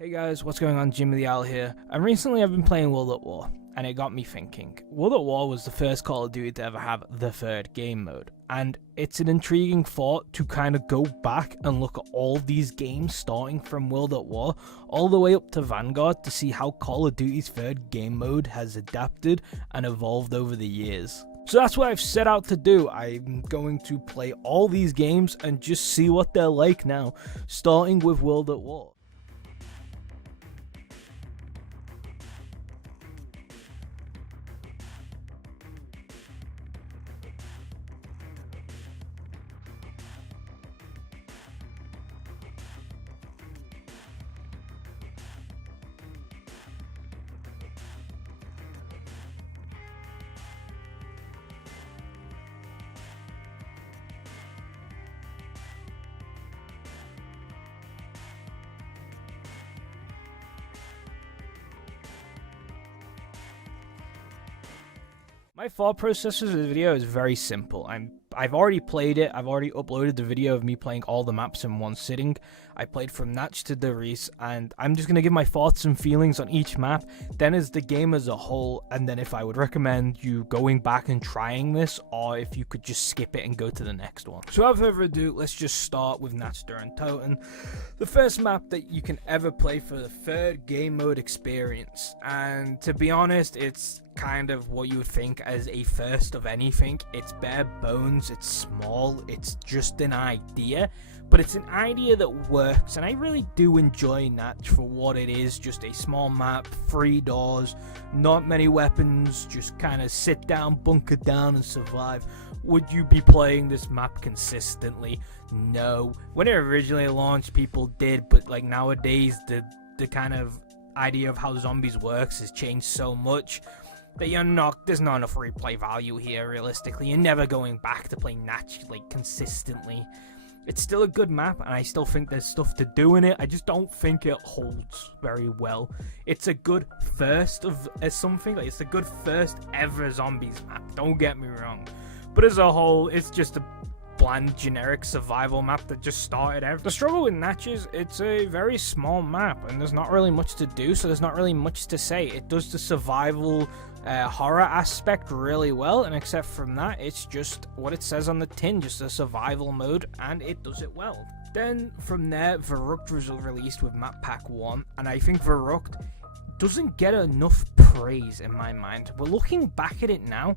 Hey guys, what's going on? Jimmy the Owl here, and recently I've been playing World at War, and it got me thinking. World at War was the first Call of Duty to ever have the third game mode, and it's an intriguing thought to kind of go back and look at all these games starting from World at War all the way up to Vanguard to see how Call of Duty's third game mode has adapted and evolved over the years. So that's what I've set out to do. I'm going to play all these games and just see what they're like now, starting with World at War. My thought process for this video is very simple. I've already played it. I've already uploaded the video of me playing all the maps in one sitting. I played from Natch to Darius, and I'm just going to give my thoughts and feelings on each map, then as the game as a whole, and then if I would recommend you going back and trying this, or if you could just skip it and go to the next one. So without further ado, let's just start with Natch and Toten, the first map that you can ever play for the third game mode experience. And to be honest, it's kind of what you would think as a first of anything. It's bare bones, it's small, it's just an idea, but it's an idea that works, and I really do enjoy Natch for what it is. Just a small map, 3 doors, not many weapons, just kind of sit down, bunker down and survive. Would you be playing this map consistently? No. When it originally launched, people did, but like nowadays the kind of idea of how zombies works has changed so much that there's not enough replay value here. Realistically, you're never going back to play Natch like consistently. It's still a good map, and I still think there's stuff to do in it. I just don't think it holds very well. It's a good first of something, like it's a good first ever zombies map, don't get me wrong, but as a whole, it's just a bland generic survival map that just started out. The struggle with Natch is it's a very small map, and there's not really much to do, so there's not really much to say. It does the survival horror aspect really well, and except from that, it's just what it says on the tin, just a survival mode, and it does it well. Then from there, Verrückt was released with map pack 1, and I think Verrückt doesn't get enough praise in my mind. But looking back at it now,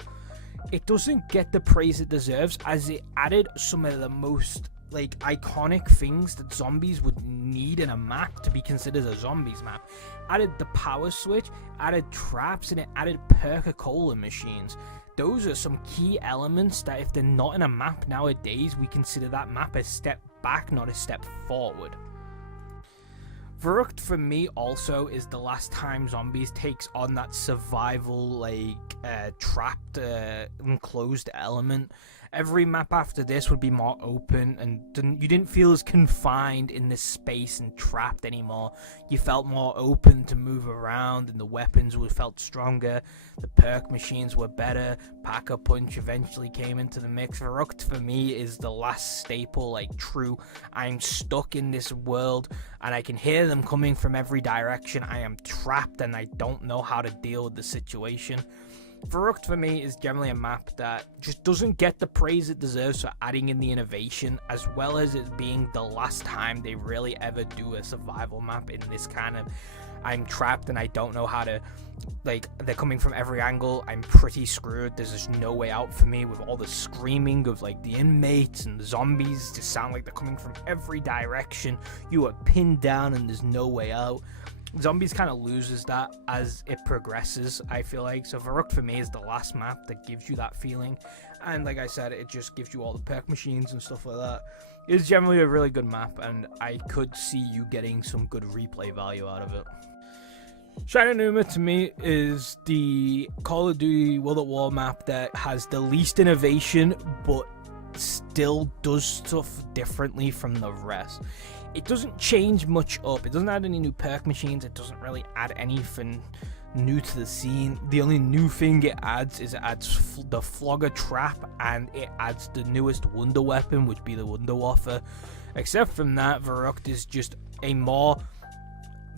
it doesn't get the praise it deserves, as it added some of the most like iconic things that zombies would need in a map to be considered a zombies map. Added the power switch, added traps, and it added Perca-Cola machines. Those are some key elements that if they're not in a map nowadays, we consider that map a step back, not a step forward. Verrückt for me also is the last time zombies takes on that survival like trapped enclosed element. Every map after this would be more open, and you didn't feel as confined in this space and trapped anymore. You felt more open to move around, and the weapons felt stronger. The perk machines were better. Pack-a-Punch eventually came into the mix. Verrückt for me is the last staple, like true, I'm stuck in this world, and I can hear them coming from every direction. I am trapped, and I don't know how to deal with the situation. Verrückt for me is generally a map that just doesn't get the praise it deserves for adding in the innovation, as well as it being the last time they really ever do a survival map in this kind of I'm trapped and I don't know how to, like, they're coming from every angle, I'm pretty screwed, there's just no way out for me, with all the screaming of like the inmates and the zombies just sound like they're coming from every direction. You are pinned down and there's no way out. Zombies kind of loses that as it progresses, I feel like. So Verrückt for me is the last map that gives you that feeling, and like I said, it just gives you all the perk machines and stuff like that. It's generally a really good map, and I could see you getting some good replay value out of it. Shine to me is the Call of Duty World at War map that has the least innovation, but still does stuff differently from the rest. It doesn't change much up. It doesn't add any new perk machines. It doesn't really add anything new to the scene. The only new thing it adds is it adds the Flogger trap, and it adds the newest wonder weapon, which be the Wunderwaffe. Except from that, Verrückt is just a more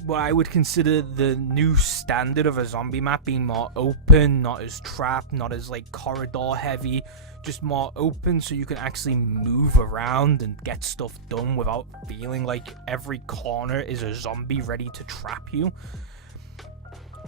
what I would consider the new standard of a zombie map being more open, not as trapped, not as like corridor heavy, just more open so you can actually move around and get stuff done without feeling like every corner is a zombie ready to trap you.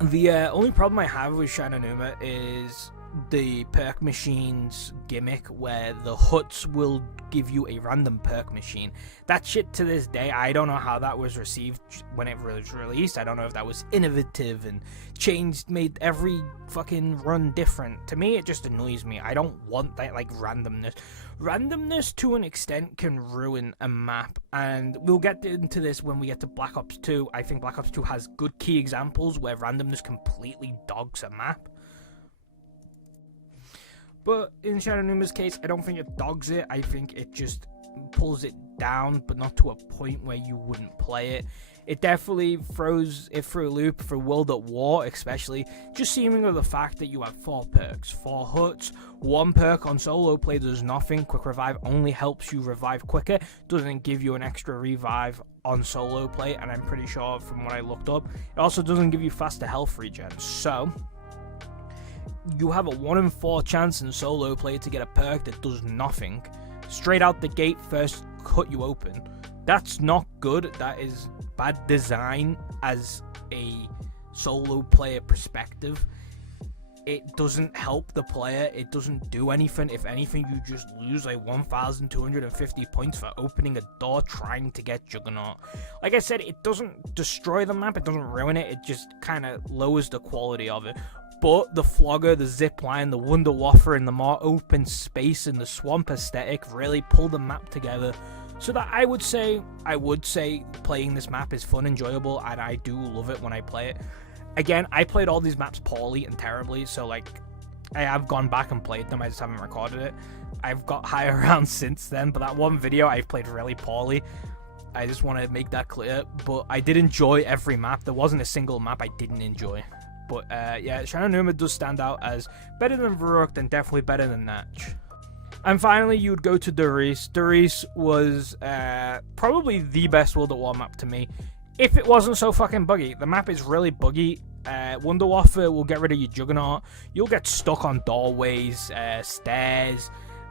The only problem I have with Shananuma is the perk machines gimmick where the huts will give you a random perk machine. That shit, to this day, I don't know how that was received when it was released. I don't know if that was innovative and changed, made every fucking run different. To me, it just annoys me. I don't want that, like, randomness. Randomness, to an extent, can ruin a map, and we'll get into this when we get to Black Ops 2. I think Black Ops 2 has good key examples where randomness completely dogs a map. But in Shananuma's case, I don't think it dogs it. I think it just pulls it down, but not to a point where you wouldn't play it. It definitely throws it for a loop for World at War, especially. Just seeming with the fact that you have 4 perks, 4 huts, 1 perk on solo play does nothing. Quick Revive only helps you revive quicker, doesn't give you an extra revive on solo play, and I'm pretty sure from what I looked up, it also doesn't give you faster health regen. So you have a 1 in 4 chance in solo play to get a perk that does nothing. Straight out the gate, first cut you open. That's not good. That is bad design as a solo player perspective. It doesn't help the player. It doesn't do anything. If anything, you just lose like 1,250 points for opening a door trying to get Juggernaut. Like I said, it doesn't destroy the map. It doesn't ruin it. It just kind of lowers the quality of it. But the Flogger, the Zipline, the Wunderwaffe, and the more open space and the swamp aesthetic really pull the map together. So that I would say playing this map is fun, enjoyable, and I do love it when I play it. Again, I played all these maps poorly and terribly, so like I have gone back and played them, I just haven't recorded it. I've got higher rounds since then, but that one video I played really poorly. I just want to make that clear, but I did enjoy every map. There wasn't a single map I didn't enjoy. But yeah, Shananuma does stand out as better than Varrock, and definitely better than Natch. And finally, you would go to Darius. Darius was probably the best World at War map to me, if it wasn't so fucking buggy. The map is really buggy. Wunderwaffe will get rid of your Juggernaut. You'll get stuck on doorways, stairs,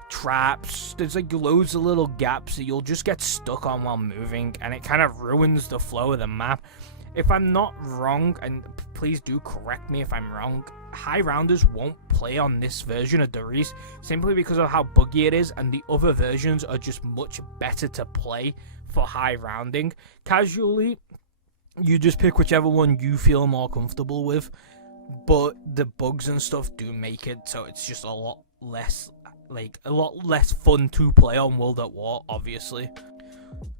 traps. There's like loads of little gaps that you'll just get stuck on while moving, and it kind of ruins the flow of the map. If I'm not wrong, and please do correct me if I'm wrong, high rounders won't play on this version of Darius simply because of how buggy it is, and the other versions are just much better to play for high rounding. Casually, you just pick whichever one you feel more comfortable with, but the bugs and stuff do make it so it's just a lot less fun to play on World at War, obviously.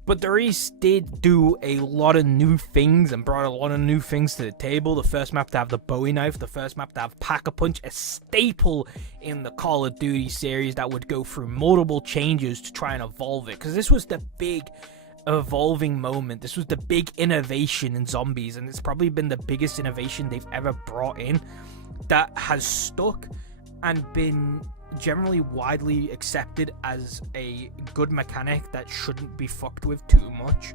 But Darius did do a lot of new things and brought a lot of new things to the table. The first map to have the Bowie knife, the first map to have Pack-a-Punch, a staple in the Call of Duty series that would go through multiple changes to try and evolve it. Because this was the big evolving moment. This was the big innovation in zombies, and it's probably been the biggest innovation they've ever brought in that has stuck and been generally widely accepted as a good mechanic that shouldn't be fucked with too much.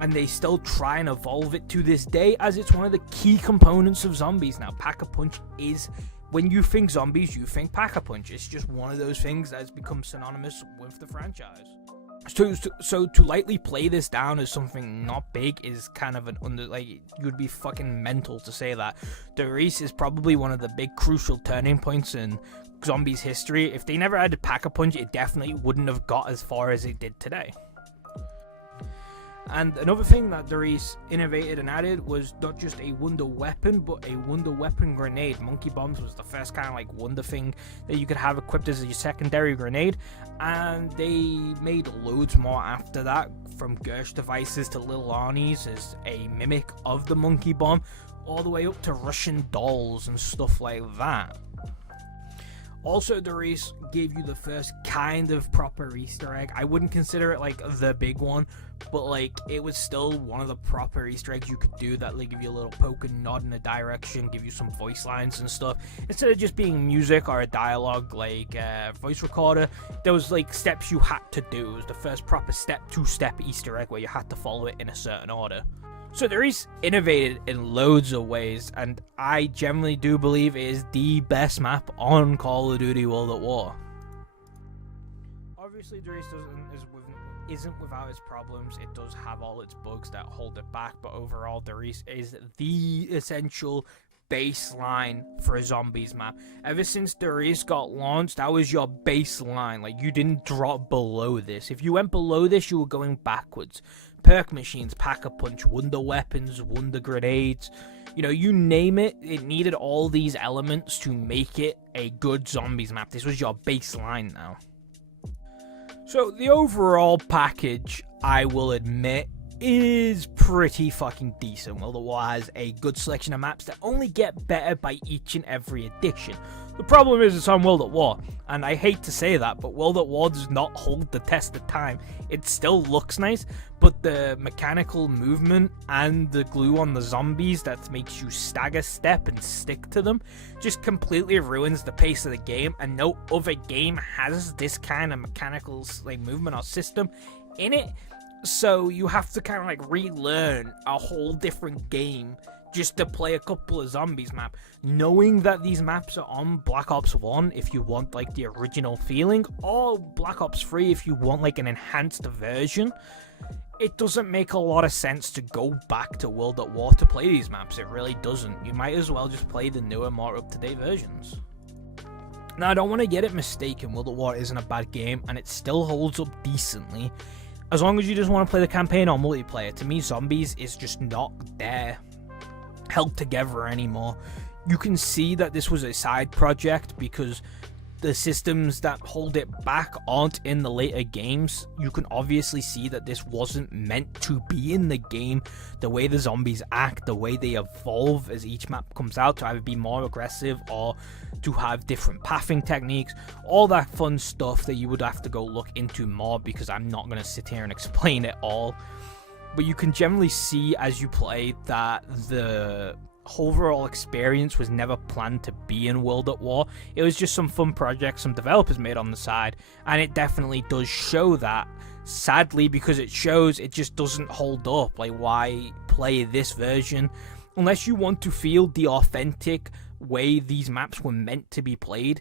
And they still try and evolve it to this day, as it's one of the key components of zombies now. Pack-a-Punch is, when you think zombies, you think Pack-a-Punch. It's just one of those things that has become synonymous with the franchise. So to lightly play this down as something not big is kind of you'd be fucking mental to say that. Darius is probably one of the big crucial turning points in zombies history. If they never had Pack-a-Punch, it definitely wouldn't have got as far as it did today. And another thing that Darius innovated and added was not just a wonder weapon, but a wonder weapon grenade. Monkey bombs was the first kind of like wonder thing that you could have equipped as your secondary grenade, and they made loads more after that, from Gersh devices to Little Arnie's as a mimic of the monkey bomb, all the way up to Russian dolls and stuff like that. Also, Darius gave you the first kind of proper Easter egg. I wouldn't consider it like the big one, but like it was still one of the proper Easter eggs you could do that like give you a little poke and nod in a direction, give you some voice lines and stuff. Instead of just being music or a dialogue like voice recorder, there was like steps you had to do. It was the first proper two-step Easter egg where you had to follow it in a certain order. So there is innovated in loads of ways, and I generally do believe it is the best map on Call of Duty World at War. Obviously, Darius isn't without its problems. It does have all its bugs that hold it back, but overall, Darius is the essential baseline for a zombies map. Ever since Darius got launched, that was your baseline. Like, you didn't drop below this. If you went below this, you were going backwards. Perk machines, pack-a-punch, wonder weapons, wonder grenades, you know, you name it, it needed all these elements to make it a good zombies map. This was your baseline now. So the overall package, I will admit, is pretty fucking decent. World at War has a good selection of maps that only get better by each and every edition. The problem is it's on World at War, and I hate to say that, but World at War does not hold the test of time. It still looks nice, but the mechanical movement and the glue on the zombies that makes you stagger step and stick to them just completely ruins the pace of the game, and no other game has this kind of mechanical like movement or system in it. So you have to kind of like relearn a whole different game just to play a couple of zombies map, knowing that these maps are on Black Ops 1 if you want like the original feeling, or Black Ops 3 if you want like an enhanced version. It doesn't make a lot of sense to go back to World at War to play these maps. It really doesn't. You might as well just play the newer, more up-to-date versions. Now, I don't want to get it mistaken. World at War isn't a bad game, and it still holds up decently, as long as you just want to play the campaign or multiplayer. To me, zombies is just not there, held together anymore. You can see that this was a side project because the systems that hold it back aren't in the later games. You can obviously see that this wasn't meant to be in the game. The way the zombies act, the way they evolve as each map comes out to either be more aggressive or to have different pathing techniques, all that fun stuff that you would have to go look into more, because I'm not going to sit here and explain it all. But you can generally see as you play that the overall experience was never planned to be in World at War. It was just some fun project some developers made on the side, and it definitely does show that. Sadly, because it shows, it just doesn't hold up. Like, why play this version unless you want to feel the authentic way these maps were meant to be played?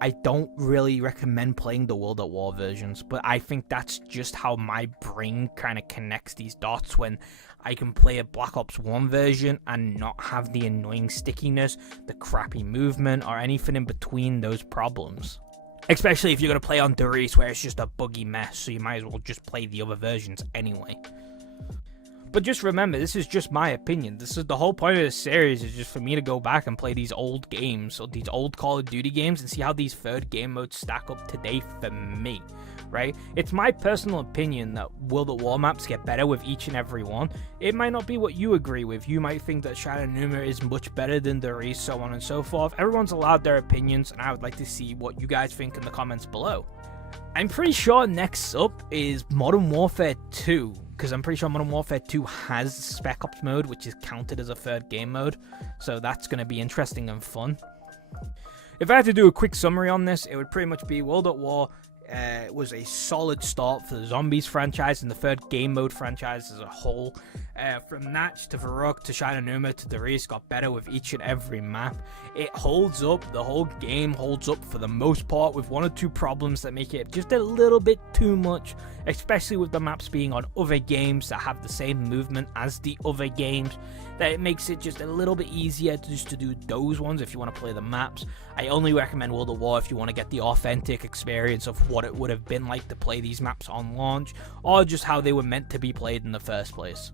I don't really recommend playing the World at War versions, but I think that's just how my brain kind of connects these dots when I can play a Black Ops 1 version and not have the annoying stickiness, the crappy movement, or anything in between those problems. Especially if you're going to play on Darius, where it's just a buggy mess, so you might as well just play the other versions anyway. But just remember, this is just my opinion. This is the whole point of this series, is just for me to go back and play these old games, or these old Call of Duty games, and see how these third game modes stack up today for me, right? It's my personal opinion that World at War maps get better with each and every one. It might not be what you agree with. You might think that Shadow Numa is much better than Darius, so on and so forth. Everyone's allowed their opinions, and I would like to see what you guys think in the comments below. I'm pretty sure next up is Modern Warfare 2, because I'm pretty sure Modern Warfare 2 has Spec Ops mode, which is counted as a third game mode, so that's going to be interesting and fun. If I had to do a quick summary on this, it would pretty much be World at War was a solid start for the Zombies franchise and the third game mode franchise as a whole. From Natch to Varrock to Shadow Numa to Darius, got better with each and every map. It holds up, the whole game holds up for the most part, with one or two problems that make it just a little bit too much, especially with the maps being on other games that have the same movement as the other games, that it makes it just a little bit easier to do those ones if you want to play the maps. I only recommend World at War if you want to get the authentic experience of what it would have been like to play these maps on launch, or just how they were meant to be played in the first place.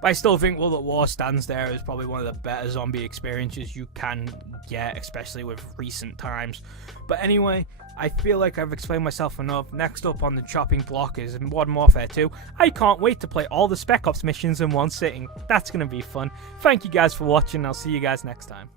But I still think World at War stands there as probably one of the better zombie experiences you can get, especially with recent times. But anyway, I feel like I've explained myself enough. Next up on the chopping block is Modern Warfare 2. I can't wait to play all the Spec Ops missions in one sitting. That's going to be fun. Thank you guys for watching. I'll see you guys next time.